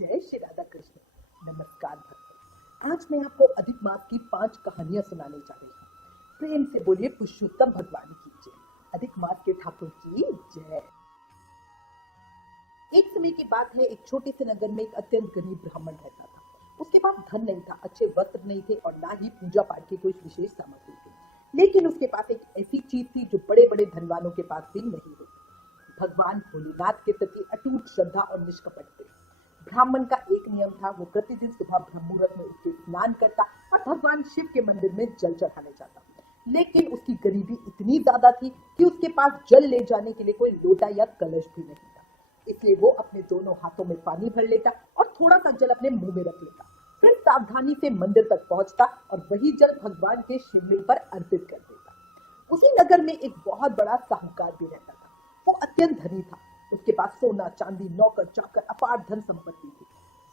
जय श्री राधा कृष्ण। नमस्कार भक्तों, आज मैं आपको अधिक मास की 5 कहानियां सुनाने जा रही हूँ। प्रेम से बोलिए पुरुषोत्तम भगवान की जय। अधिक मास के ठाकुर की जय। एक समय की बात है, एक छोटे से नगर में एक अत्यंत गरीब ब्राह्मण रहता था। उसके पास धन नहीं था, अच्छे वस्त्र नहीं थे और ना ही पूजा पाठ की कोई विशेष सामग्री थी। लेकिन उसके पास एक ऐसी चीज थी जो बड़े बड़े धनवानों के पास भी नहीं होती। भगवान भोलेनाथ के प्रति अटूट श्रद्धा और निष्कपट प्रेम। ब्राह्मण का एक नियम था, वो प्रतिदिन सुबह ब्रह्म मुहूर्त में उठ के स्नान करता और भगवान शिव के मंदिर में जल चढ़ाने जाता। लेकिन उसकी गरीबी इतनी ज्यादा थी कि उसके पास जल ले जाने के लिए कोई लोटा या कलश भी नहीं था। इसलिए वो अपने दोनों हाथों में पानी भर लेता और थोड़ा सा जल अपने मुंह में रख लेता। फिर सावधानी से मंदिर तक पहुंचता और वही जल भगवान के शिवलिंग पर अर्पित कर देता। उसी नगर में एक बहुत बड़ा साहूकार भी रहता था। वो अत्यंत धनी था। उसके पास सोना चांदी नौकर चाकर अपार धन संपत्ति थी।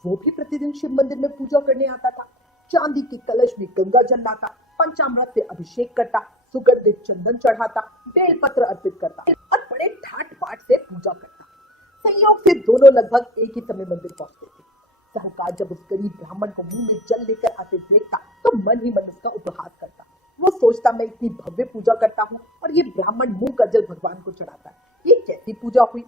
वो भी प्रतिदिन शिव मंदिर में पूजा करने आता था। चांदी के कलश में गंगा जल लाता, पंचामृत से अभिषेक करता, सुगंधित चंदन चढ़ाता, बेल पत्र अर्पित करता और बड़े ठाट बाट से पूजा करता। संयोग से दोनों लगभग एक ही समय मंदिर पहुंचते थे। साहूकार जब उस गरीब ब्राह्मण को मुंह में जल लेकर आते देखता तो मन ही मन उसका उपहास करता। वो सोचता, मैं इतनी भव्य पूजा करता हूँ और ये ब्राह्मण मुंह का जल भगवान को चढ़ाता है, ये कैसी पूजा हुई।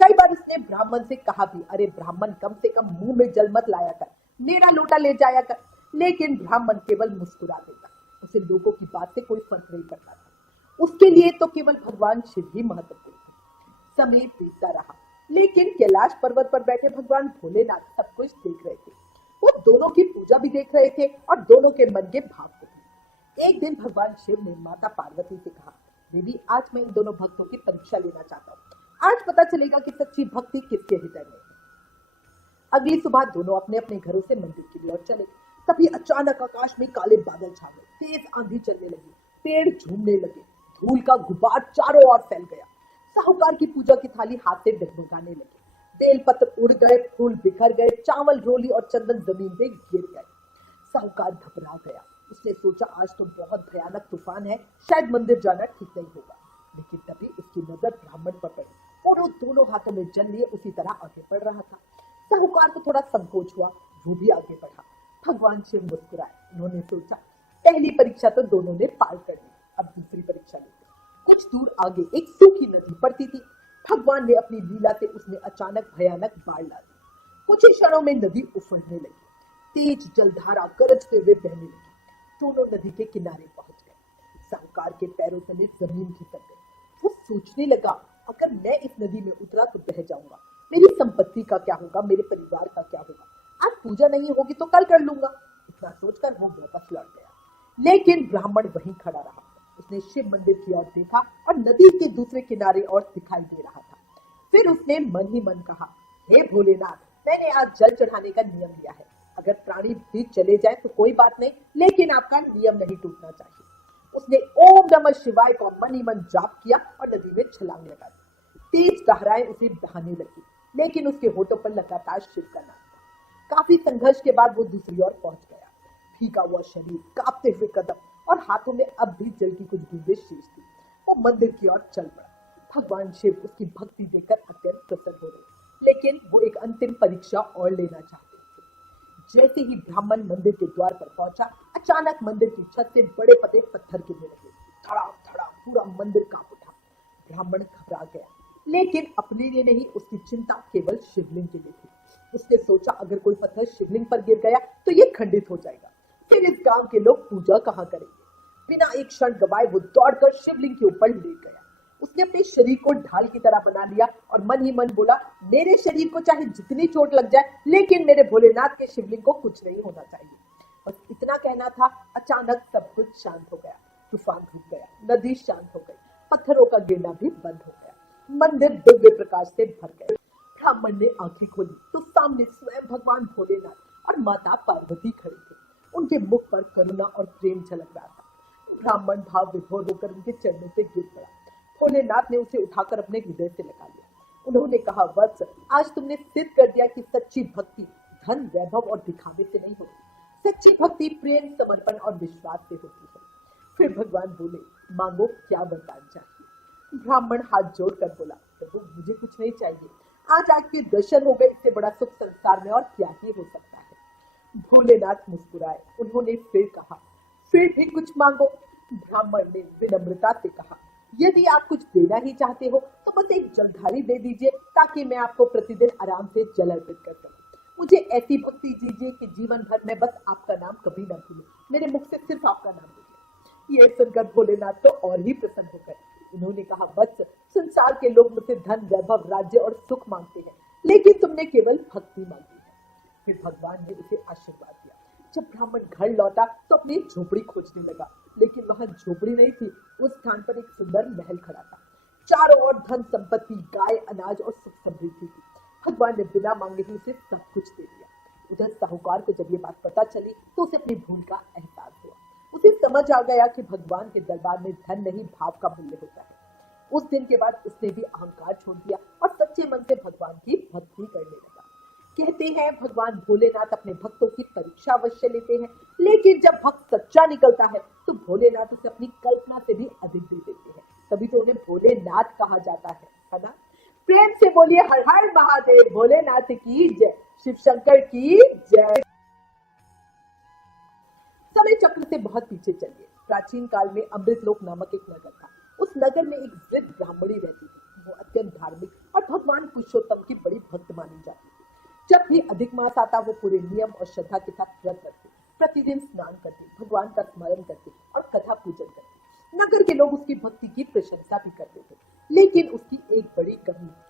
कई बार उसने ब्राह्मण से कहा भी, अरे ब्राह्मण कम से कम मुंह में जल मत लाया कर, मेरा लोटा ले जाया कर। लेकिन ब्राह्मण केवल मुस्कुरा देता। उसे लोगों की बात से कोई फर्क नहीं पड़ता था। उसके लिए तो केवल भगवान शिव ही महत्वपूर्ण थे। समय बीतता रहा, लेकिन कैलाश पर्वत पर बैठे भगवान भोलेनाथ सब कुछ देख रहे थे। वो दोनों की पूजा भी देख रहे थे और दोनों के मन के भाव को भी। एक दिन भगवान शिव ने माता पार्वती से कहा, देवी आज मैं इन दोनों भक्तों की परीक्षा लेना चाहता हूँ। आज पता चलेगा कि सच्ची भक्ति किसके हृदय में है। अगली सुबह दोनों अपने अपने घरों से मंदिर की ओर चले। तभी अचानक आकाश में काले बादल छा गए, तेज आंधी चलने लगी, पेड़ झूमने लगे, धूल का गुबार चारों ओर फैल गया। साहूकार की पूजा की थाली हाथ से डगमगाने लगी, बेल पत्र उड़ गए, फूल बिखर गए, चावल रोली और चंदन जमीन पे गिर गए। साहूकार घबरा गया। उसने सोचा, आज तो बहुत भयानक तूफान है, शायद मंदिर जाना ठीक नहीं होगा। लेकिन तभी उसकी नजर ब्राह्मण पर पड़ी और वो दोनों हाथों में जल लिए उसी तरह आगे बढ़ रहा था। साहूकार को थोड़ा संकोच हुआ, वो भी आगे बढ़ा। भगवान शिव मुस्कुराए। उन्होंने सोचा, पहली परीक्षा तो दोनों ने पार कर ली, अब दूसरी परीक्षा लेते। कुछ दूर आगे एक सूखी नदी पड़ती थी। भगवान ने अपनी लीला से उसमें अचानक भयानक बाढ़ ला दी। कुछ ही क्षणों में नदी उफड़ने लगी, तेज जलधारा गरजते हुए बहने लगी। दोनों नदी के किनारे पहुंच गए। साहूकार के पैरों तले जमीन खिसक गई। वो सोचने लगा, अगर मैं इस नदी में उतरा तो बह जाऊंगा, मेरी संपत्ति का क्या होगा, मेरे परिवार का क्या होगा। आज पूजा नहीं होगी तो कल कर लूंगा। इतना सोचकर वो वापस लौट गया। लेकिन ब्राह्मण वहीं खड़ा रहा। उसने शिव मंदिर की ओर देखा और नदी के दूसरे किनारे और दिखाई दे रहा था। फिर उसने मन ही मन कहा, हे भोलेनाथ, मैंने आज जल चढ़ाने का नियम लिया है। अगर प्राणी भी चले जाए तो कोई बात नहीं, लेकिन आपका नियम नहीं टूटना चाहिए। उसने ओम नमः शिवाय को मन ही मन जाप किया और नदी में छलांग लगा दी। तेज धाराएं उसे बहाने लगी, लेकिन उसके होठों पर लगातार शिव का नाम था। काफी संघर्ष के बाद वो दूसरी ओर पहुंच गया। भीगा हुआ शरीर, कांपते हुए कदम और हाथों में अब भी जल की कुछ बूंदें शेष थी। वो मंदिर की ओर चल पड़ा। भगवान शिव उसकी भक्ति देखकर अत्यंत प्रसन्न हो गए, लेकिन वो एक अंतिम परीक्षा और लेना चाहते थे। जैसे ही ब्राह्मण मंदिर के द्वार पर पहुंचा, अचानक मंदिर की छत से बड़े बड़े पत्थर गिरने लगे। धड़ाम धड़ाम पूरा मंदिर कांप उठा। ब्राह्मण घबरा गया, लेकिन अपने लिए नहीं, उसकी चिंता केवल शिवलिंग के लिए थी। उसने सोचा, अगर कोई पत्थर शिवलिंग पर गिर गया तो ये खंडित हो जाएगा, फिर इस गांव के लोग पूजा कहाँ करेंगे। बिना एक क्षण गवाए वो दौड़कर शिवलिंग के ऊपर लेट गया। उसने अपने शरीर को ढाल की तरह बना लिया और मन ही मन बोला, मेरे शरीर को चाहे जितनी चोट लग जाए, लेकिन मेरे भोलेनाथ के शिवलिंग को कुछ नहीं होना चाहिए। बस इतना कहना था। अचानक सब कुछ शांत हो गया। तूफान रुक गया, नदी शांत हो गई, पत्थरों का गिरना भी बंद हो गया, मंदिर दिव्य प्रकाश से भर गया। ब्राह्मण ने आंखें खोली तो सामने स्वयं भगवान भोलेनाथ और माता पार्वती खड़ी थी। उनके मुख पर करुणा और प्रेम झलक रहा था। ब्राह्मण भाव विभोर होकर उनके चरणों पे गिर पड़ा। भोलेनाथ ने उसे उठाकर अपने हृदय से लगा लिया। उन्होंने कहा, वत्स, आज तुमने सिद्ध कर दिया कि सच्ची भक्ति धन वैभव और दिखावे से नहीं होती। सच्ची भक्ति प्रेम समर्पण और विश्वास से होती है। फिर भगवान बोले, मांगो क्या वरदान चाहिए। ब्राह्मण हाथ जोड़कर बोला, प्रभु मुझे कुछ नहीं चाहिए, आज आपके दर्शन हो गए, इससे बड़ा सुख संसार में और क्या ही हो सकता है। भोलेनाथ मुस्कुराए। उन्होंने फिर कहा, फिर भी कुछ मांगो। ब्राह्मण ने विनम्रता से कहा, यदि आप कुछ देना ही चाहते हो तो बस एक जलधारी दे दीजिए, ताकि मैं आपको प्रतिदिन आराम से जल अर्पित कर सकूं। मुझे ऐसी भक्ति दीजिए कि जीवन भर मैं बस आपका नाम कभी न भूलूं, मेरे मुख से सिर्फ आपका नाम निकले। ये सुनकर भोलेनाथ तो और ही प्रसन्न हो गए। उन्होंने कहा, वत्स, संसार के लोग मुझसे धन, वैभव, राज्य और सुख मांगते हैं, लेकिन तुमने केवल भक्ति मांगी है। फिर भगवान ने उसे आशीर्वाद दिया। जब ब्राह्मण घर लौटा तो अपनी झोपड़ी खोजने लगा, लेकिन वहां झोपड़ी नहीं थी। उस स्थान पर एक सुंदर महल खड़ा था। चारों ओर धन संपत्ति, गाय, अनाज और सुख समृद्धि थी। भगवान ने बिना मांगे ही उसे सब कुछ दे दिया। उधर साहूकार को जब ये बात पता चली तो उसे अपनी भूल का एहसास हुआ। उसे समझ आ गया कि भगवान के दरबार में धन नहीं, भाव का मूल्य होता है। उस दिन के बाद उसने भी अहंकार छोड़ दिया और सच्चे मन से भगवान की भक्ति करने लगा। कहते हैं, भगवान भोलेनाथ अपने भक्तों की परीक्षा अवश्य लेते हैं, लेकिन जब भक्त सच्चा निकलता है तो भोलेनाथ उसे अपनी कल्पना से भी अधिक दे देते हैं। तभी तो उन्हें भोलेनाथ कहा जाता है ना। प्रेम से बोलिए हर हर महादेव, भोलेनाथ की जय, शिव शंकर की जय। समय चक्र से बहुत पीछे चलिए। प्राचीन काल में अमृतलोक नामक एक नगर था। उस नगर में एक वृद्ध ब्राह्मणी रहती थी। वो अत्यंत धार्मिक और भगवान पुरुषोत्तम की बड़ी भक्त मानी जाती थी। जब भी अधिक मास आता वो पूरे नियम और श्रद्धा के साथ व्रत रखती, प्रतिदिन स्नान करती, भगवान का स्मरण करती और कथा पूजन करती। नगर के लोग उसकी भक्ति की प्रशंसा भी करते थे, लेकिन उसकी एक बड़ी कमी थी,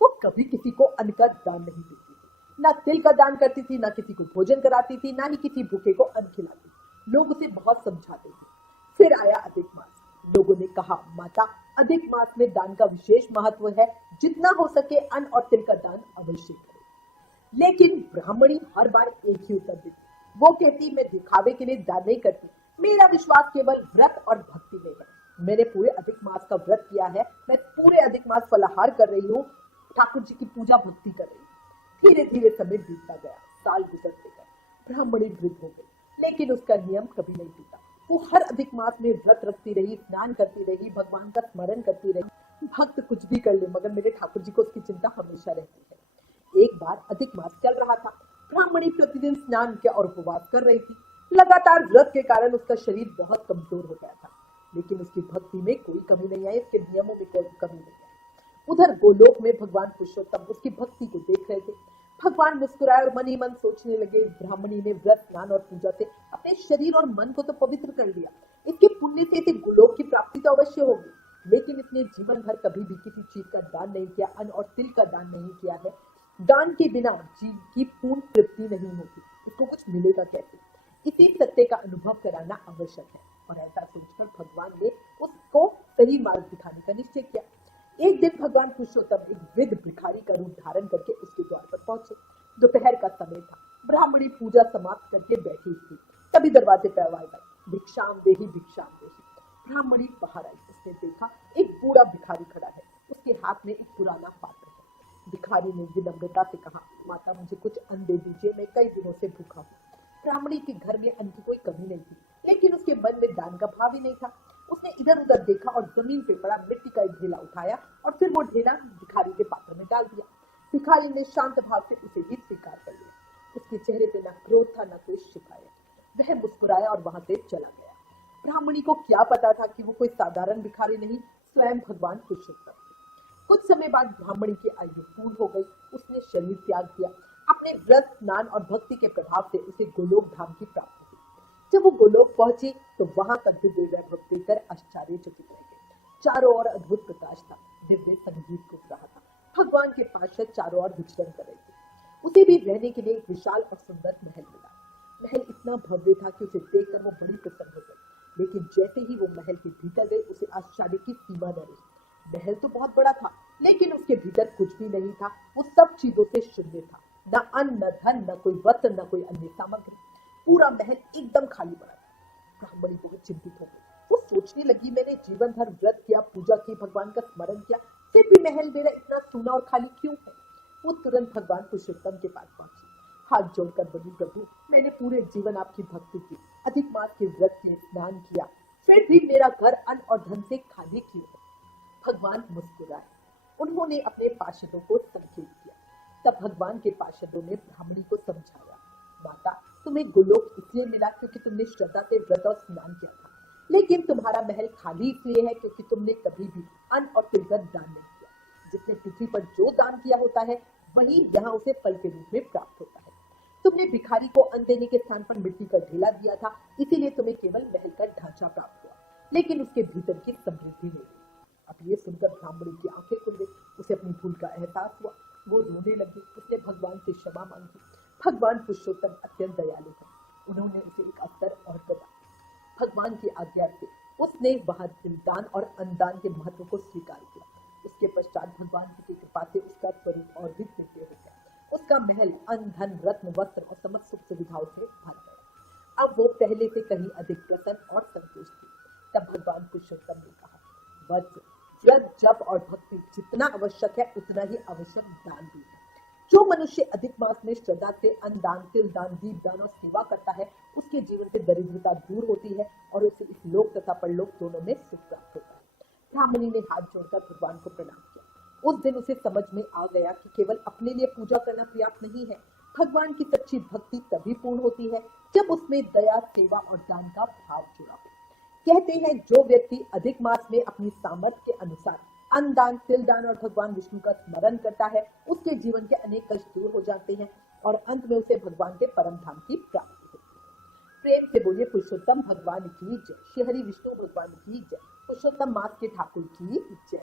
वो कभी किसी को अन्न का दान नहीं देती थी। ना तिल का दान करती थी, ना किसी को भोजन कराती थी, ना ही किसी भूखे को अन्न खिलाती। लोग उसे बहुत समझाते थे। फिर आया अधिक मास। लोगों ने कहा, माता, अधिक मास में दान का विशेष महत्व है, जितना हो सके अन्न और तिल का दान अवश्य करें। लेकिन ब्राह्मणी हर बार एक ही उत्तर देती। वो कहती, मैं दिखावे के लिए दान नहीं करती, मेरा विश्वास केवल व्रत और भक्ति में है। मैंने पूरे अधिक मास का व्रत किया है, मैं पूरे अधिक मास फलाहार कर रही हूँ, ठाकुर जी की पूजा भक्ति कर रही हूँ। धीरे धीरे समय बीतता गया, साल गुजरते गए। ब्राह्मणी वृद्ध हो गई, लेकिन उसका नियम कभी नहीं टूटा। वो हर अधिक मास में व्रत रखती रही, स्नान करती रही, भगवान का स्मरण करती रही। भक्त कुछ भी कर ले, मगर मेरे ठाकुर जी को उसकी चिंता हमेशा रहती है। एक बार अधिक मास चल रहा था। ब्राह्मणी प्रतिदिन स्नान किया और उपवास कर रही थी। लगातार व्रत के कारण उसका शरीर बहुत कमजोर हो गया था, लेकिन उसकी भक्ति में कोई कमी नहीं आई, उसके नियमों में कोई कमी नहीं आई। उधर गोलोक में भगवान पुरुषोत्तम उसकी भक्ति को देख रहे थे। भगवान मुस्कुराए और मन ही मन सोचने लगे, ब्राह्मणी ने व्रत, स्नान और पूजा से अपने शरीर और मन को तो पवित्र कर लिया, इसके पुण्य से इसे गोलोक की प्राप्ति तो अवश्य होगी। लेकिन इसने जीवन भर कभी भी किसी चीज का दान नहीं किया, अन्न और तिल का दान नहीं किया है। दान के बिना जीव की पूर्ण तृप्ति नहीं होती, इसको कुछ मिलेगा कैसे? इसी सत्य का अनुभव कराना आवश्यक है। और ऐसा सोचकर भगवान ने उसको सही मार्ग दिखाने का निश्चय किया। एक दिन भगवान पुरुषोत्तम एक वृद्ध भिखारी का रूप धारण करके उसके द्वार पर पहुंचे। दोपहर का समय था। ब्राह्मणी पूजा समाप्त करके बैठी थी। तभी दरवाजे पर आवाज आई, भिक्षाम देही, भिक्षाम देही। ब्राह्मणी बाहर आई। उसने देखा एक बूढ़ा भिखारी खड़ा है, उसके हाथ में एक पुराना पात्र है। भिखारी ने विनम्रता से कहा, माता, मुझे कुछ अन्न दे दीजिए, मैं कई दिनों से भूखा हूँ। ब्राह्मणी के घर में अन्न की कोई कमी नहीं थी, लेकिन उसके मन में दान का भाव ही नहीं था। उसने इधर उधर देखा और जमीन पे पड़ा मिट्टी का एक ढेला उठाया और फिर वो ढेला भिखारी के पात्र में डाल दिया। भिखारी ने शांत भाव से उसे भी स्वीकार कर लिया। उसके चेहरे पे न क्रोध था, न कोई शिकायत। वह मुस्कुराया और वहां से चला गया। ब्राह्मणी को क्या पता था कि वो कोई साधारण भिखारी नहीं, स्वयं भगवान पुरुषोत्तम। कुछ समय बाद ब्राह्मणी की आयु पूर्ण हो गई। उसने शरीर त्याग दिया। अपने व्रत, स्नान और भक्ति के प्रभाव से उसे गोलोक धाम की प्राप्ति हुई। जब वो गोलोक पहुंची तो वहां का दिव्य वैभव देखकर आश्चर्यचकित रह गए। चारों ओर अद्भुत प्रकाश था, दिव्य संगीत गुज रहा था। भगवान के पार्षद चारों ओर विचरण कर रहे थे। उसे भी रहने के लिए एक विशाल और सुंदर महल मिला। महल इतना भव्य था कि उसे देखकर वो बड़ी प्रसन्न हो गई। लेकिन जैसे ही वो महल के भीतर गई, उसे आश्चर्य की सीमा न रही। महल तो बहुत बड़ा था, लेकिन उसके भीतर कुछ भी नहीं था। वो सब चीजों से शून्य था, न अन्न, न धन, न कोई वस्त्र, न कोई अन्य सामग्री। पूरा महल एकदम खाली पड़ा था। ब्राह्मणी बहुत चिंतित हो गई। वो सोचने लगी, मैंने जीवन भर व्रत किया, पूजा की, भगवान का स्मरण किया, फिर भी महल मेरा इतना सूना और खाली क्यों है? वो तुरंत भगवान पुरुषोत्तम के पास पहुंची। हाथ जोड़कर बोली, प्रभु, मैंने पूरे जीवन आपकी भक्ति की, अधिक मास के व्रत किए, स्नान किया, फिर भी मेरा घर अन्न और धन से खाली क्यों है? भगवान मुस्कुराए। उन्होंने अपने पार्षदों को संकेत किया, तब भगवान के पार्षदों ने ब्राह्मणी को समझाया, माता, तुम्हें गोलोक इसलिए मिला क्योंकि तुमने श्रद्धा से व्रत और स्नान किया था, लेकिन तुम्हारा महल खाली इसलिए है क्योंकि तुमने कभी भी अन्न और तिलक दान नहीं किया। जिसने पृथ्वी पर जो दान किया होता है वही यहाँ उसे फल के रूप में प्राप्त होता है। तुमने भिखारी को अन्न देने के स्थान पर मिट्टी का ढेला दिया था, इसीलिए तुम्हें केवल महल का ढांचा प्राप्त हुआ, लेकिन उसके भीतर की समृद्धि नहीं हुई। अब ये सुनकर ब्राह्मणी की आंखें खुल गई, उसे अपनी भूल का एहसास हुआ, वो रोने लगी। उसने भगवान से क्षमा मांगी। भगवान पुरुषोत्तम अत्यंत दयालु थे, उन्होंने उसे एक अवसर और दिया। भगवान की आज्ञा से उसने वह दान और अन्नदान के महत्व को स्वीकार किया। उसके पश्चात भगवान की कृपा से उसका स्वरूप और भी दिव्य हो गया। उसका महल अन्न, धन, रत्न, वस्त्र और समस्त सुख सुविधाओं से भर गया। अब वो पहले से कहीं अधिक प्रसन्न और संतुष्ट थी। तब भगवान पुरुषोत्तम ने कहा, वत्स, यज्ञ, जप और भक्ति जितना आवश्यक है उतना ही आवश्यक दान भी है। जो मनुष्य अधिक मास में श्रद्धा से अन्न दान, तिल दान, दीप दान और सेवा करता है, उसके जीवन से दरिद्रता दूर होती है और उसे इस लोक तथा परलोक दोनों में सुख प्राप्त होता है। ब्राह्मणी ने हाथ जोड़कर भगवान को प्रणाम किया। उस दिन उसे समझ में आ गया कि केवल अपने लिए पूजा करना पर्याप्त नहीं है। भगवान की सच्ची भक्ति तभी पूर्ण होती है जब उसमें दया, सेवा और दान का भाव जुड़ा हो। कहते हैं, जो व्यक्ति अधिक मास में अपनी सामर्थ्य के अनुसार अन्न दान, तिल दान और भगवान विष्णु का स्मरण करता है, उसके जीवन के अनेक कष्ट दूर हो जाते हैं और अंत में उसे भगवान के परम धाम की प्राप्ति होती है। प्रेम से बोलिए पुरुषोत्तम भगवान की जय, श्री हरि विष्णु भगवान की जय, पुरुषोत्तम मास के ठाकुर की जय।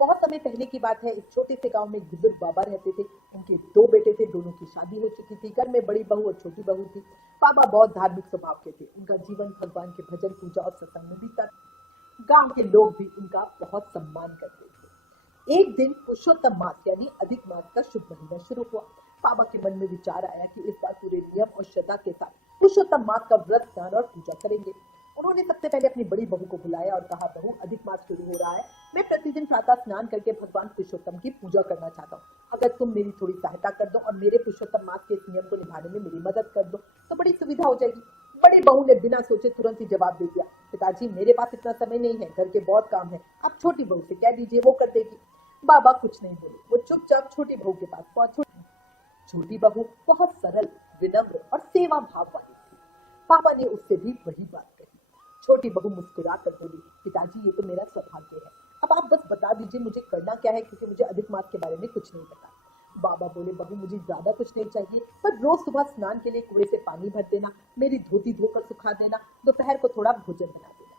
बहुत समय पहले की बात है, एक छोटे से गांव में एक बुजुर्ग बाबा रहते थे। उनके 2 बेटे थे, दोनों की शादी हो चुकी थी। घर में बड़ी बहू और छोटी बहू थी। बाबा बहुत धार्मिक स्वभाव के थे। उनका जीवन भगवान के भजन, पूजा और सत्संग में बीता। गांव के लोग भी उनका बहुत सम्मान करते थे। एक दिन पुरुषोत्तम मास यानी अधिक मास का शुभ महीना शुरू हुआ। बाबा के मन में विचार आया कि इस बार पूरे नियम और श्रद्धा के साथ पुरुषोत्तम मास का व्रत, स्नान और पूजा करेंगे। उन्होंने सबसे पहले अपनी बड़ी बहू को बुलाया और कहा, बहू, अधिक मास शुरू हो रहा है, मैं प्रतिदिन प्रातः स्नान करके भगवान पुरुषोत्तम की पूजा करना चाहता हूँ। अगर तुम मेरी थोड़ी सहायता कर दो और मेरे पुरुषोत्तम मास के इस नियम को निभाने में मेरी मदद कर दो तो बड़ी सुविधा हो जाएगी। बड़ी बहू ने बिना सोचे तुरंत ही जवाब दे दिया, पिताजी, मेरे पास इतना समय नहीं है, घर के बहुत काम है, आप छोटी बहू से कह दीजिए, वो कर देगी। बाबा कुछ नहीं बोले, वो चुपचाप छोटी बहू के पास पहुंचे। छोटी बहू बहुत सरल, विनम्र और सेवा भाव वाली थी। पापा ने उससे भी वही बात कही। छोटी बहू मुस्कुरा कर बोली, पिताजी, ये तो मेरा सौभाग्य है, अब आप बस बता दीजिए मुझे करना क्या है, क्योंकि मुझे अधिक मास के बारे में कुछ नहीं पता। बाबा बोले, बहू, मुझे ज्यादा कुछ नहीं चाहिए, पर रोज सुबह स्नान के लिए कुएं से पानी भर देना, मेरी धोती धोकर सुखा देना, दोपहर को थोड़ा भोजन बना देना।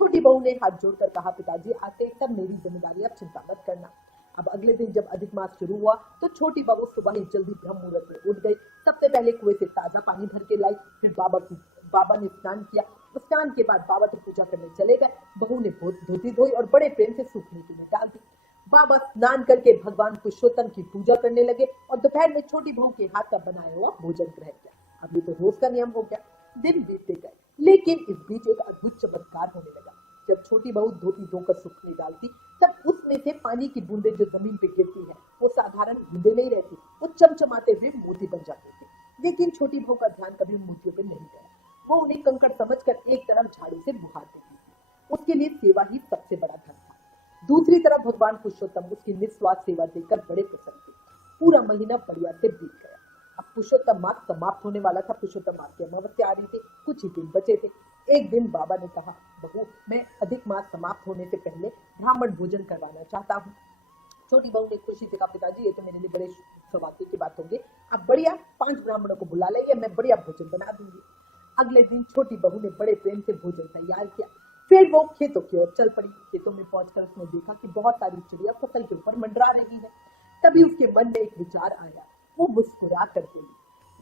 छोटी बहू ने हाथ जोड़कर कहा, पिताजी, आते सब मेरी जिम्मेदारी, आप चिंता मत करना। अब अगले दिन जब अधिक मास शुरू हुआ तो छोटी बहू सुबह ही जल्दी ब्रह्म मुहूर्त में उठ गई। सबसे पहले कुएं से ताजा पानी भर के लाई, फिर बाबा ने स्नान किया। स्नान के बाद बाबा तो पूजा करने चले गए। बहू ने धोती धोई और बड़े प्रेम से सूखने के लिए डाल दी। बाबा स्नान करके भगवान पुरुषोत्तम की पूजा करने लगे और दोपहर में छोटी बहू के हाथ का बनाया हुआ भोजन ग्रहण किया। अब ये तो रोज का नियम हो गया। दिन बीतते गए, लेकिन इस बीच एक अद्भुत चमत्कार होने लगा। जब छोटी बहू धोती धोकर सूखने डालती, तब उसमें से पानी की बूंदें जो जमीन पे गिरती है, वो साधारण बूंदें नहीं रहती, वो चमचमाते हुए मोती बन जाते थे। लेकिन छोटी बहू का ध्यान कभी उन मोतियों पे नहीं गया। वो उन्हें कंकड़ समझकर एक तरफ झाड़ू से बुहार देती थी। उसके लिए सेवा ही सबसे बड़ा धन था। दूसरी तरफ भगवान पुरुषोत्तम उसकी निस्वार्थ सेवा देखकर बड़े प्रसन्न थे। पूरा महीना बढ़िया से बीत गया। अब पुरुषोत्तम मास समाप्त होने वाला था। पुरुषोत्तम मास की अमावस्या आ रही थी, कुछ ही दिन बचे थे। एक दिन बाबा ने कहा, बहू, मैं अधिक मास समाप्त होने से पहले ब्राह्मण भोजन करवाना चाहता हूँ। छोटी बहू ने खुशी से कहा, पिताजी, ये तो मेरे लिए बड़े सौभाग्य की बात होगी, आप बढ़िया 5 ब्राह्मणों को बुला लेंगे, मैं बढ़िया भोजन बना दूंगी। अगले दिन छोटी बहू ने बड़े प्रेम से भोजन तैयार किया। फिर वो खेतों की ओर चल पड़ी। खेतों में पहुंचकर उसने देखा कि बहुत सारी चिड़िया फसल के ऊपर मंडरा रही है। तभी उसके मन में एक विचार आया। वो मुस्कुरा कर बोली,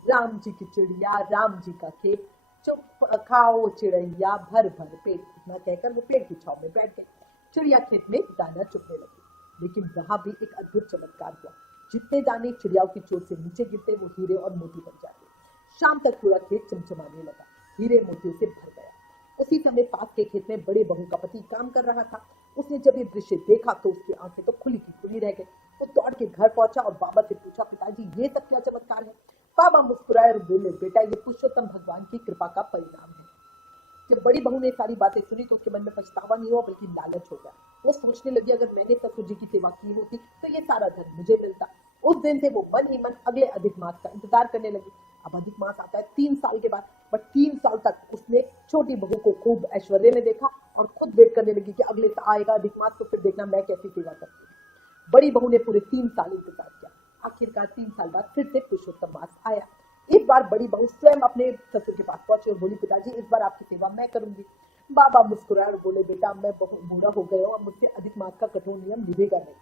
राम जी की चिड़िया, राम जी का खेत, चुप खाओ चिड़ैया भर भर पेट। इतना कहकर वो पेड़ की छांव में बैठ गए। चिड़िया खेत में दाना चुगने लगी, लेकिन वहां भी एक अद्भुत चमत्कार हुआ। जितने दाने चिड़ियाओं की चोट से नीचे गिरते, वो हीरे और मोती बन जाते। शाम तक पूरा खेत चमचमाने लगा, हीरे मोतियों से भर गया। उसी समय पास के खेत में बड़े बहू का पति काम कर रहा था। उसने जब ये दृश्य देखा तो उसकी आंखें तो खुली की खुली रह गई। वो दौड़ के घर पहुंचा और बाबा से पूछा, पिताजी, ये सब क्या चमत्कार है? बाबा मुस्कुराए और बोले, बेटा, ये पुरुषोत्तम भगवान की कृपा का परिणाम है। जब बड़ी बहू ने सारी बातें सुनी तो उसके मन में पछतावा नहीं हुआ बल्कि लालच हो गया। वो सोचने लगी अगर मैंने ससुर जी की सेवा की होती तो ये सारा धन मुझे मिलता। उस दिन से वो मन ही मन अगले अधिक मास का इंतजार करने लगी। अब अधिक मास आता है 3 साल के बाद, बट 3 साल तक उसने छोटी बहू को खूब ऐश्वर्य में देखा और खुद वेट करने लगी कि अगले साल आएगा अधिक मास तो फिर देखना मैं कैसी सेवा करती हूँ। बड़ी बहू ने पूरे 3 साल इंतजार किया। आखिरकार 3 साल बाद फिर से पुरुषोत्तम मास आया। इस बार बड़ी बहू स्वयं अपने ससुर के पास पहुंची और बोली, पिताजी इस बार आपकी सेवा मैं करूंगी। बाबा मुस्कुराए और बोले, बेटा मैं बहुत बूढ़ा हो गया हूं और मुझसे अधिक मास का कठोर नियम निभेगा नहीं।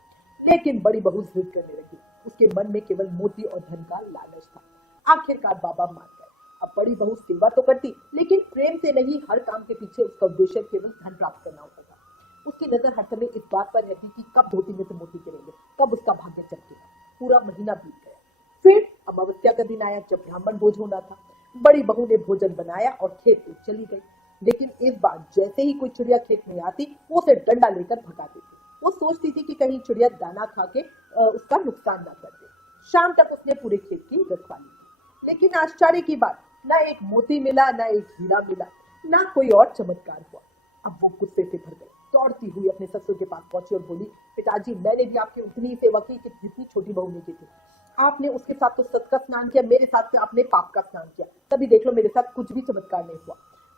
लेकिन बड़ी बहू जिद करने लगी। उसके मन में केवल मोती और धन का लालच था। आखिरकार बाबा मान गए। अब बड़ी बहू सेवा तो करती लेकिन प्रेम से नहीं, हर काम के पीछे उसका उद्देश्य केवल धन प्राप्त करना होता था। उसकी नजर हर समय इस बात पर रहती कि कब धोती में से मोती गिरेंगे, कब उसका भाग्य चमकेगा। पूरा महीना बीत गया। फिर अमावस्या का दिन आया जब ब्राह्मण भोज होना था। बड़ी बहू ने भोजन बनाया और खेत में चली गई। लेकिन इस बार जैसे ही कोई चिड़िया खेत में आती वो उसे डंडा लेकर भगा देती। वो सोचती थी कि कहीं चिड़िया दाना खा के उसका नुकसान ना कर दे। शाम तक उसने पूरे खेत की रखवाली की, लेकिन आश्चर्य की बात, ना एक मोती मिला, ना एक हीरा मिला, ना कोई और चमत्कार हुआ। अब वो गुस्से से भर गई। दौड़ती हुई अपने ससुर के पास पहुंची और बोली, पिताजी मैंने भी आपकी उतनी ही सेवा की कि जितनी छोटी बहू ने की थी। आपने उसके साथ तो सत का स्नान किया, मेरे साथ तो आपने पाप का स्नान किया। तभी देख लो मेरे साथ कुछ भी चमत्कार नहीं हुआ।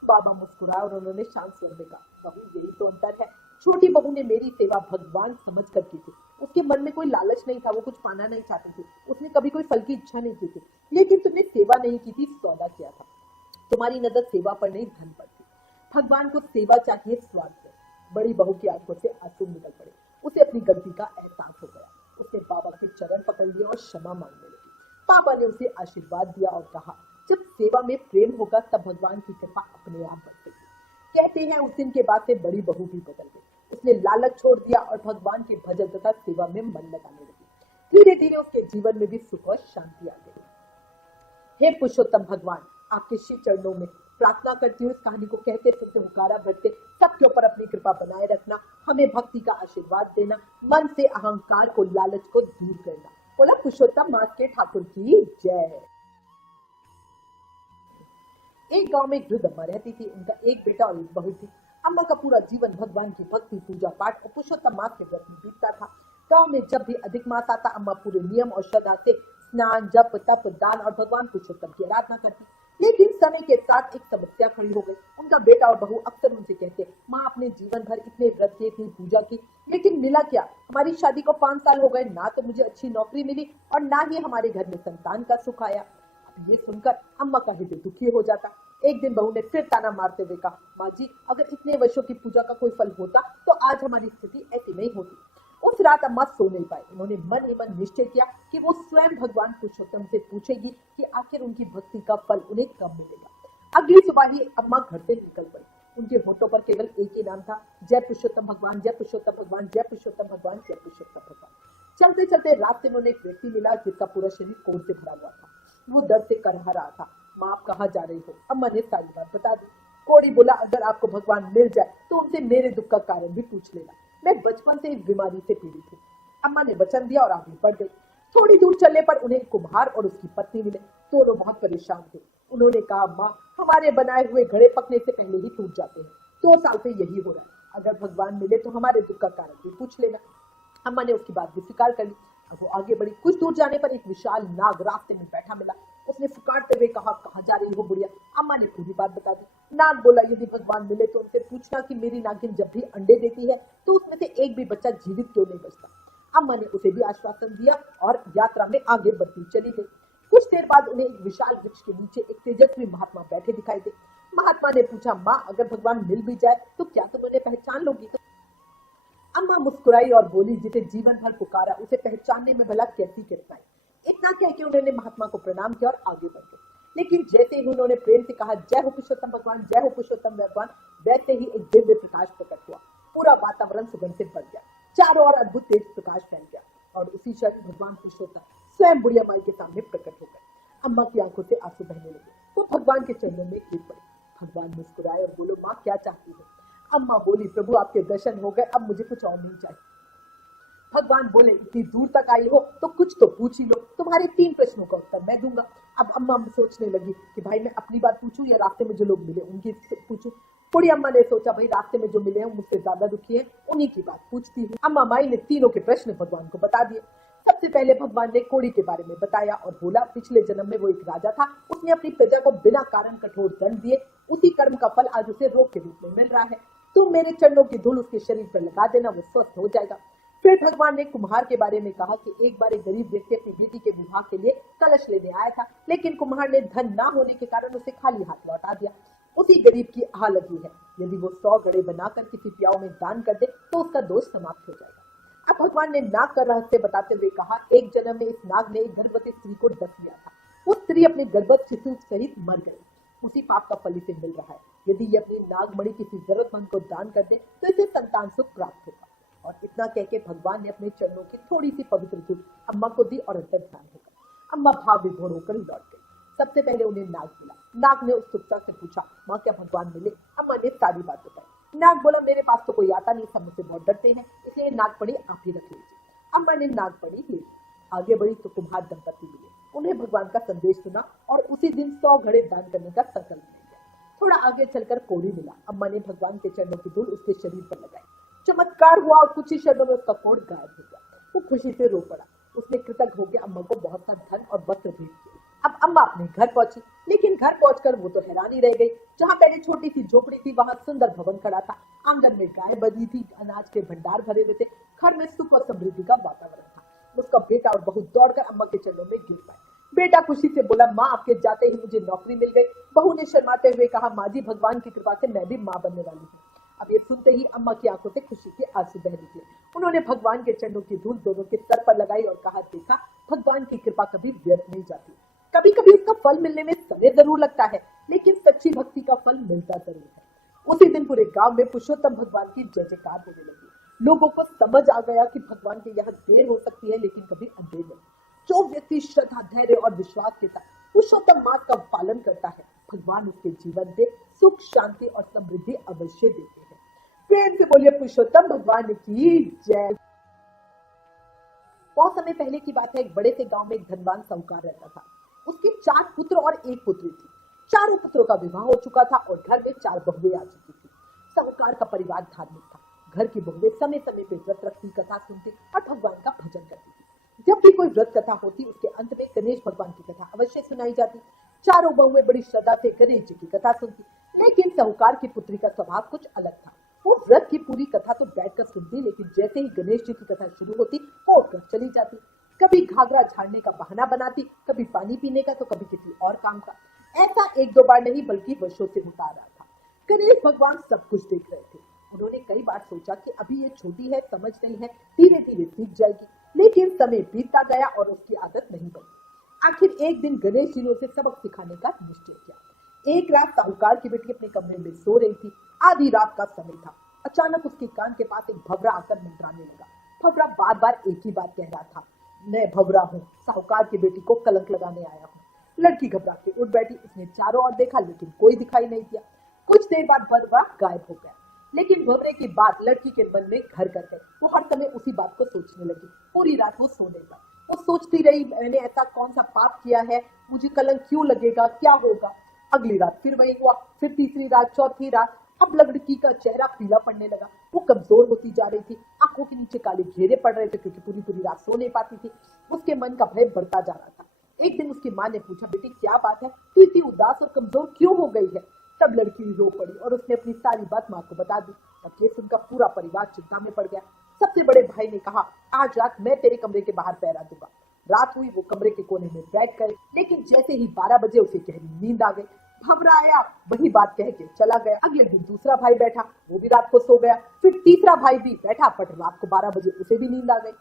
बाबा मुस्कुराए और उन्होंने शांत स्वर में कहा, बहू यही तो अंतर है। छोटी बहू ने मेरी सेवा भगवान समझ कर की थी। उसके मन में कोई लालच नहीं था, वो कुछ पाना नहीं चाहती थी, उसने कभी कोई फल की इच्छा नहीं की थी। लेकिन तुमने सेवा नहीं की थी, सौदा किया था। तुम्हारी नजर सेवा पर नहीं धन पर थी। भगवान को सेवा चाहिए, स्वार्थ से। बड़ी बहू की आंखों से आंसू निकल पड़े। उसे अपनी गलती का एहसास हो गया। उसने बाबा के चरण पकड़ लिए और क्षमा मांगने लगी। पापा ने उसे आशीर्वाद दिया और कहा, जब सेवा में प्रेम होगा तब भगवान की कृपा अपने आप बरसेगी। कहते हैं उस दिन के बाद से बड़ी बहू भी बदल गई। उसने लालच छोड़ दिया और भगवान के भजन तथा सेवा में मन लगाने लगी। धीरे धीरे उसके जीवन में भी सुख और शांति आ गई। हे पुरुषोत्तम भगवान, आपके श्री चरणों में प्रार्थना करती हूँ, इस कहानी को कहते सुनते हुकारा भरते सबके ऊपर अपनी कृपा बनाए रखना, हमें भक्ति का आशीर्वाद देना, मन से अहंकार को लालच को दूर करना। बोला पुरुषोत्तम मास के ठाकुर की जय। एक गांव में एक वृद्ध अम्मा रहती थी। उनका एक बेटा और एक बहू थी। अम्मा का पूरा जीवन भगवान की भक्ति, पूजा पाठ और पुरुषोत्तम मास के व्रत में बीतता था। गांव में जब भी अधिक मास आता, अम्मा पूरे नियम और श्रद्धा से स्नान, जप, तप, दान और भगवान पुरुषोत्तम की आराधना करती। लेकिन समय के साथ एक समस्या खड़ी हो गई। उनका बेटा और बहू अक्सर उनसे कहते, माँ आपने जीवन भर इतने व्रत किए, इतनी पूजा की, लेकिन मिला क्या? हमारी शादी को 5 साल हो गए, ना तो मुझे अच्छी नौकरी मिली और ना ही हमारे घर में संतान का सुख आया। ये सुनकर अम्मा का हृदय दुखी हो जाता। एक दिन बहू ने फिर ताना मारते हुए कहा, माँ जी अगर इतने वर्षों की पूजा का कोई फल होता तो आज हमारी स्थिति ऐसी नहीं होती। उस रात अम्मा सो नहीं पाई। उन्होंने मन ही मन निश्चय किया कि वो स्वयं भगवान पुरुषोत्तम से पूछेगी कि आखिर उनकी भक्ति का फल उन्हें कब मिलेगा। अगली सुबह ही अम्मा घर से निकल पड़ी। उनके होठों पर केवल एक ही नाम था, जय पुरुषोत्तम भगवान, जय पुरुषोत्तम भगवान, जय पुरुषोत्तम भगवान, जय पुरुषोत्तम भगवान। चलते चलते रास्ते में उन्हें एक व्यक्ति मिला जिसका पूरा शरीर कोढ़ से भरा हुआ था। वो दर्द से करहा रहा था। माँ आप कहाँ जा रही हो? अम्मा ने सारी बात बता दी। कोढ़ी बोला, अगर आपको भगवान मिल जाए तो उनसे मेरे दुख का कारण भी पूछ लेना। मैं बचपन से इस बीमारी से पीड़ित हूँ। अम्मा ने वचन दिया और आगे बढ़ गई। थोड़ी दूर चलने पर उन्हें कुम्हार और उसकी पत्नी मिले। दोनों बहुत परेशान थे। उन्होंने कहा, माँ हमारे बनाए हुए घड़े पकने से पहले ही टूट जाते हैं। 2 साल से यही हो रहा है। अगर भगवान मिले तो हमारे दुख का कारण भी पूछ लेना। अम्मा ने उसकी बात भी स्वीकार कर ली। अब वो आगे बढ़ी। कुछ दूर जाने पर एक विशाल नाग रास्ते में बैठा मिला। उसने फुकारते हुए कहा, कहाँ जा रही हो बुढ़िया? अम्मा ने पूरी बात बता दी। नाग बोला, यदि भगवान मिले तो उनसे पूछना कि मेरी नागिन जब भी अंडे देती है तो उसमें से एक भी बच्चा जीवित क्यों नहीं बचता। अम्मा ने उसे भी आश्वासन दिया और यात्रा में आगे बढ़ती चली गई। कुछ देर बाद उन्हें एक विशाल वृक्ष के नीचे एक तेजस्वी महात्मा बैठे दिखाई दे। महात्मा ने पूछा, माँ अगर भगवान मिल भी जाए तो क्या तुम उन्हें पहचान लोगी? तो अम्मा मुस्कुराई और बोली, जिसे जीवन भर पुकारा उसे पहचानने में भला कैसी कठिनाई। इतना कह के उन्होंने महात्मा को प्रणाम किया और आगे बढ़ गए। लेकिन जैसे ही उन्होंने प्रेम से कहा, जय हो पुरुषोत्तम भगवान, जय हो पुरुषोत्तम भगवान, वैसे ही एक दिव्य प्रकाश प्रकट हुआ। पूरा वातावरण सुगंध से भर गया। चारों ओर अद्भुत तेज प्रकाश फैल गया और उसी क्षण भगवान पुरुषोत्तम स्वयं बुढ़िया माई के सामने प्रकट हो गए। अम्मा की आंखों से आंसू बहने लगे। वो भगवान के चरणों में गिर पड़ी। भगवान मुस्कुराए और बोलो, माँ क्या चाहती हो? अम्मा बोली, प्रभु आपके दर्शन हो गए, अब मुझे कुछ और नहीं चाहिए। भगवान बोले, इतनी दूर तक आई हो तो कुछ तो पूछ ही लो, तुम्हारे 3 प्रश्नों का उत्तर मैं दूंगा। अब अम्मा सोचने लगी कि भाई मैं अपनी बात पूछूं या रास्ते में जो लोग मिले उनकी पूछूं। बूढ़ी अम्मा ने सोचा भाई रास्ते में जो मिले हैं मुझसे ज्यादा दुखी है, उन्हीं की बात पूछती हूँ। अम्मा माई ने तीनों के प्रश्न भगवान को बता दिए। सबसे पहले भगवान ने कोड़ी के बारे में बताया और बोला पिछले जन्म में वो एक राजा था, उसने अपनी प्रजा को बिना कारण कठोर दंड दिए, उसी कर्म का फल आज उसे रोग के रूप में मिल रहा है। तुम मेरे चरणों की धूल उसके शरीर पर लगा देना, वो स्वस्थ हो जाएगा। फिर भगवान ने कुम्हार के बारे में कहा कि एक बार एक गरीब व्यक्ति अपनी बेटी के विवाह के लिए कलश लेने आया था, लेकिन कुम्हार ने धन न होने के कारण उसे खाली हाथ लौटा दिया। उसी गरीब की आह लगी है, यदि वो 100 घड़े बनाकर किसी प्याऊ में दान कर दे तो उसका दोष समाप्त हो जाएगा। अब भगवान ने नाग का रहस्य बताते हुए कहा एक जन्म में इस नाग ने एक गर्भवती स्त्री को डस लिया था। वो स्त्री अपने गर्भवत शिशु सहित मर गई। उसी पाप का फल इसे मिल रहा है। यदि ये अपनी नागमणि किसी जरूरतमंद को दान कर दे तो इसे संतान सुख प्राप्त होगा। और इतना कहके भगवान ने अपने चरणों की थोड़ी सी पवित्र धूल अम्मा को दी और अंतर ध्यान होगा। अम्मा भाव विभोर होकर लौट गई। सबसे पहले उन्हें नाग मिला। नाग ने उत्सुकता से पूछा माँ क्या भगवान मिले? अम्मा ने सारी बात बताई। नाग बोला मेरे पास तो कोई आता नहीं, सब मुझसे बहुत डरते हैं, इसलिए नागपड़ी आप ही रख लीजिए। अम्मा ने नागपड़ी ली। आगे बढ़ी तो कुम्हार दंपति मिले। उन्हें भगवान का संदेश सुना और उसी दिन 100 घड़े दान करने का संकल्प लिया। थोड़ा आगे चलकर कोड़ी मिला। अम्मा ने भगवान के चरणों की धूल उसके शरीर पर लगाई। चमत्कार हुआ और कुछ ही शब्दों में उसका कोढ़ गायब हो गया। वो खुशी से रो पड़ा। उसने कृतज्ञ होकर अम्मा को बहुत सा धन और वस्त्र भेंट किए। अब अम्मा अपने घर पहुंची, लेकिन घर पहुंचकर वो तो हैरान ही रह गई। जहाँ पहले छोटी सी झोपड़ी थी वहां सुंदर भवन खड़ा था। आंगन में गाय बंधी थी, अनाज के भंडार भरे हुए थे। घर में सुख और समृद्धि का वातावरण था। उसका बेटा और बहू दौड़कर अम्मा के चरणों में गिर पाए। बेटा खुशी से बोला माँ आपके जाते ही मुझे नौकरी मिल गई। बहू ने शर्माते हुए कहा माँ जी भगवान की कृपा से मैं भी माँ बनने वाली हूँ। अब ये सुनते ही अम्मा की आंखों से खुशी के आंसू बह निकले। उन्होंने भगवान के चरणों की धूल दोनों के सर पर लगाई और कहा देखा भगवान की कृपा कभी व्यर्थ नहीं जाती। कभी कभी उसका फल मिलने में समय जरूर लगता है, लेकिन सच्ची भक्ति का फल मिलता जरूर है। उसी दिन पूरे गांव में पुरुषोत्तम भगवान की जय जयकार होने लगी। लोगों को समझ आ गया कि भगवान के यहाँ देर हो सकती है लेकिन कभी अंधेर नहीं। जो व्यक्ति श्रद्धा, धैर्य और विश्वास के साथ पुरुषोत्तम मार्ग का पालन करता है, भगवान उसके जीवन से सुख, शांति और समृद्धि अवश्य देते हैं। प्रेम से बोलिए पुरुषोत्तम भगवान की जय। बहुत समय पहले की बात है, एक बड़े से गांव में एक धनवान साहूकार रहता था। उसके 4 पुत्र और 1 पुत्री थी। चारों पुत्रों का विवाह हो चुका था और घर में 4 बहुएं आ चुकी थी। साहूकार का परिवार धार्मिक था। घर की बहुएं समय समय पे व्रत रखती, कथा सुनती और भगवान का भजन करती थी। जब भी कोई व्रत कथा होती उसके अंत में गणेश भगवान की कथा अवश्य सुनाई जाती। चारों बहुएं बड़ी श्रद्धा से गणेश जी की कथा सुनती, लेकिन साहूकार की पुत्री का स्वभाव कुछ अलग था। वो व्रत की पूरी कथा तो बैठकर सुनती, लेकिन जैसे ही गणेश जी की कथा शुरू होती वो उठकर चली जाती। कभी घाघरा झाड़ने का बहाना बनाती, कभी पानी पीने का तो कभी किसी और काम का। ऐसा 1-2 बार नहीं बल्कि वर्षों से होता आ रहा था। गणेश भगवान सब कुछ देख रहे थे। उन्होंने कई बार सोचा कि अभी ये छोटी है, समझ नहीं है, धीरे धीरे सीख जाएगी, लेकिन समय बीतता गया और उसकी आदत नहीं बनी। आखिर एक दिन गणेश जी ने उसे सबक सिखाने का निश्चय किया। एक रात साहूकार की बेटी अपने कमरे में सो रही थी। आधी रात का समय था। अचानक उसके कान के पास एक भवरा आकर मंत्राने लगा। भवरा बार बार एक ही बात कह रहा था, मैं भवरा हूँ, साहूकार की बेटी को कलंक लगाने आया हूँ। लड़की घबरा के उठ बैठी। उसने चारों ओर देखा लेकिन कोई दिखाई नहीं दिया। कुछ देर बाद भवरा गायब हो गया, लेकिन भवरे की बात लड़की के मन में घर कर गई। वो हर समय उसी बात को सोचने लगी। पूरी रात वो सो नहीं पाई। वो सोचती रही मैंने ऐसा कौन सा पाप किया है, मुझे कलंक क्यों लगेगा, क्या होगा। अगली रात फिर वही हुआ, फिर तीसरी रात, चौथी रात। अब लड़की का चेहरा पीला पड़ने लगा। वो कमजोर होती जा रही थी। आंखों के नीचे काले घेरे पड़ रहे थे क्योंकि पूरी रात सो नहीं पाती थी। उसके मन का भय बढ़ता जा रहा था। एक दिन उसकी माँ ने पूछा बेटी क्या बात है, तू इतनी उदास और कमजोर क्यों हो गई है। तब लड़की रो पड़ी और उसने अपनी सारी बात माँ को बता दी। तब ये सुनकर पूरा परिवार चिंता में पड़ गया। सबसे बड़े भाई ने कहा आज रात मैं तेरे कमरे के बाहर पहरा दूंगा। रात हुई, वो कमरे के कोने में बैठ गए, लेकिन जैसे ही 12 बजे उसे गहरी नींद आ गई। भवरा आया, वही बात कह के चला गया। अगले दिन दूसरा भाई बैठा, वो भी रात को सो गया। फिर तीसरा भाई भी बैठा, बट रात को 12 बजे उसे भी नींद आ गई।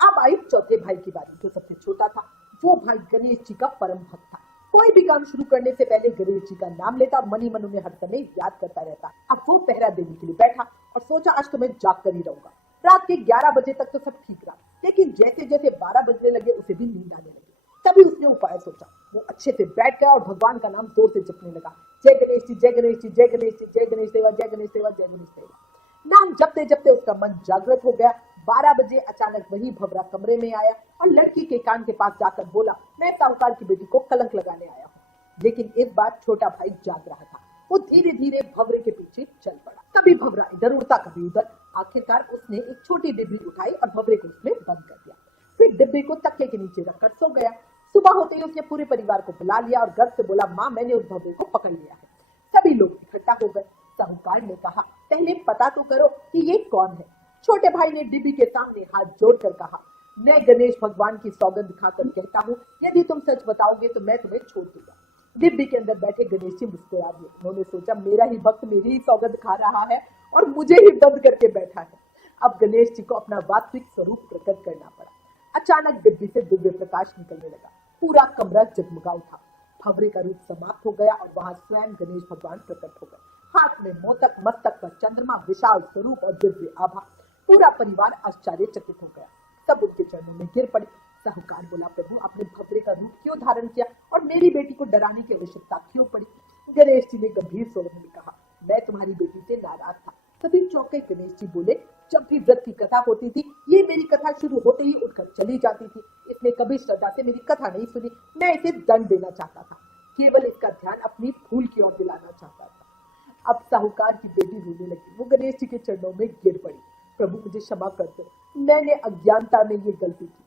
अब आई चौथे भाई की बारी, जो सबसे छोटा था। वो भाई गणेश जी का परम भक्त था। कोई भी काम शुरू करने से पहले गणेश जी का नाम लेता और मनी मन उन्हें हर समय याद करता रहता। अब वो पहरा देने के लिए बैठा और सोचा आज तो मैं जाग कर ही रहूंगा। रात के 11 बजे तक तो सब ठीक रहा, लेकिन जैसे जैसे 12 बजने लगे उसे भी नींद आने लगी। तभी उसने उपाय सोचा। वो अच्छे से बैठ गया और भगवान का नाम जोर से जपने लगा। जय गणेश जी, जय गणेश जी, जय गणेश जी, जय गणेश देवा, जय गणेश देवा, जय गणेश देवा। नाम जपते जपते उसका मन जागृत हो गया। 12 बजे अचानक वही भवरा कमरे में आया और लड़की के कान के पास जाकर बोला मैं साहूकार की बेटी को कलंक लगाने आया हूँ। लेकिन इस बार छोटा भाई जाग रहा था। वो धीरे धीरे भंवरे के पीछे चल पड़ा। कभी भंवरा इधर उड़ता, कभी उधर। आखिरकार उसने एक छोटी डिब्बी उठाई और भंवरे को उसमें बंद कर दिया। फिर डिब्बे को तकिए के नीचे रखकर सो गया। सुबह होते ही उसने पूरे परिवार को बुला लिया और गर्व से बोला, माँ, मैंने उस भंवरे को पकड़ लिया है। सभी लोग इकट्ठा हो गए। साहूकार ने कहा, पहले पता तो करो कि ये कौन है। छोटे भाई ने डिब्बी के सामने हाथ जोड़कर कहा, मैं गणेश भगवान की सौगंध खाकर कहता हूँ, यदि तुम सच बताओगे तो मैं तुम्हें छोड़ दूंगा। डिब्बी के अंदर बैठे गणेश जी मुस्कुरा दिए। उन्होंने सोचा, मेरा ही भक्त मेरी ही सौगंध खा रहा है और मुझे ही बंद करके बैठा है। अब गणेश जी को अपना वास्तविक स्वरूप प्रकट करना पड़ा। अचानक डिब्बी से दिव्य प्रकाश निकलने लगा। पूरा कमरा जगमगा उठा। भंवरे का रूप समाप्त हो गया और वहां स्वयं गणेश भगवान प्रकट हो गए। हाथ में मोदक, मस्तक पर चंद्रमा, विशाल स्वरूप और दिव्य आभा। पूरा परिवार आश्चर्यचकित हो गया। सब उनके चरणों में गिर पड़े। साहूकार बोला, प्रभु, आपने भंवरे का रूप क्यों धारण किया और मेरी बेटी को डराने की आवश्यकता क्यों पड़ी? गणेश जी ने गंभीर स्वर में कहा, मैं तुम्हारी बेटी से नाराज था। सभी चौंके। गणेश जी बोले, जब भी व्रत की कथा होती थी, ये मेरी कथा शुरू होते ही उठकर चली जाती थी। इसने कभी श्रद्धा से मेरी कथा नहीं सुनी। मैं इसे दंड देना चाहता था, केवल इसका ध्यान अपनी भूल की ओर दिलाना चाहता था। अब साहूकार की बेटी रोने लगी। वो गणेश जी के चरणों में गिर पड़ी। प्रभु, मुझे क्षमा कर दो, मैंने अज्ञानता में ये गलती की।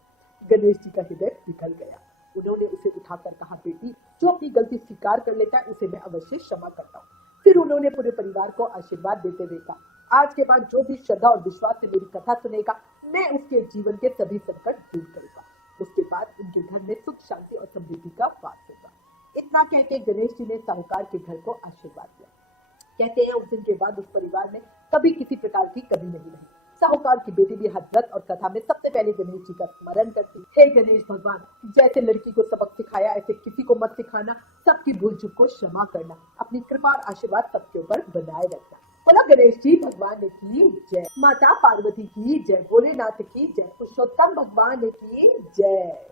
गणेश जी का हृदय पिघल गया। उन्होंने उसे उठाकर कहा, बेटी, जो अपनी गलती स्वीकार कर लेता है उसे मैं अवश्य क्षमा करता हूँ। फिर उन्होंने पूरे परिवार को आशीर्वाद देते हुए कहा, आज के बाद जो भी श्रद्धा और विश्वास से मेरी कथा सुनेगा, मैं उसके जीवन के सभी संकट दूर करूंगा। उसके बाद उनके घर में सुख, शांति और समृद्धि का वास होगा। इतना कहकर गणेश जी ने साहूकार के घर को आशीर्वाद दिया। कहते हैं उस दिन के बाद उस परिवार में कभी किसी प्रकार की कमी नहीं रही। साहूकार की बेटी भी हर व्रत और कथा में सबसे पहले गणेश जी का स्मरण करती। हे गणेश भगवान, जैसे लड़की को सबक सिखाया ऐसे किसी को मत सिखाना। सबकी भूल चूक को क्षमा करना। अपनी कृपा और आशीर्वाद सबके ऊपर बनाए रखना। बोला गणेश जी भगवान की जय। माता पार्वती की जय। भोलेनाथ की जय। पुरुषोत्तम भगवान की जय।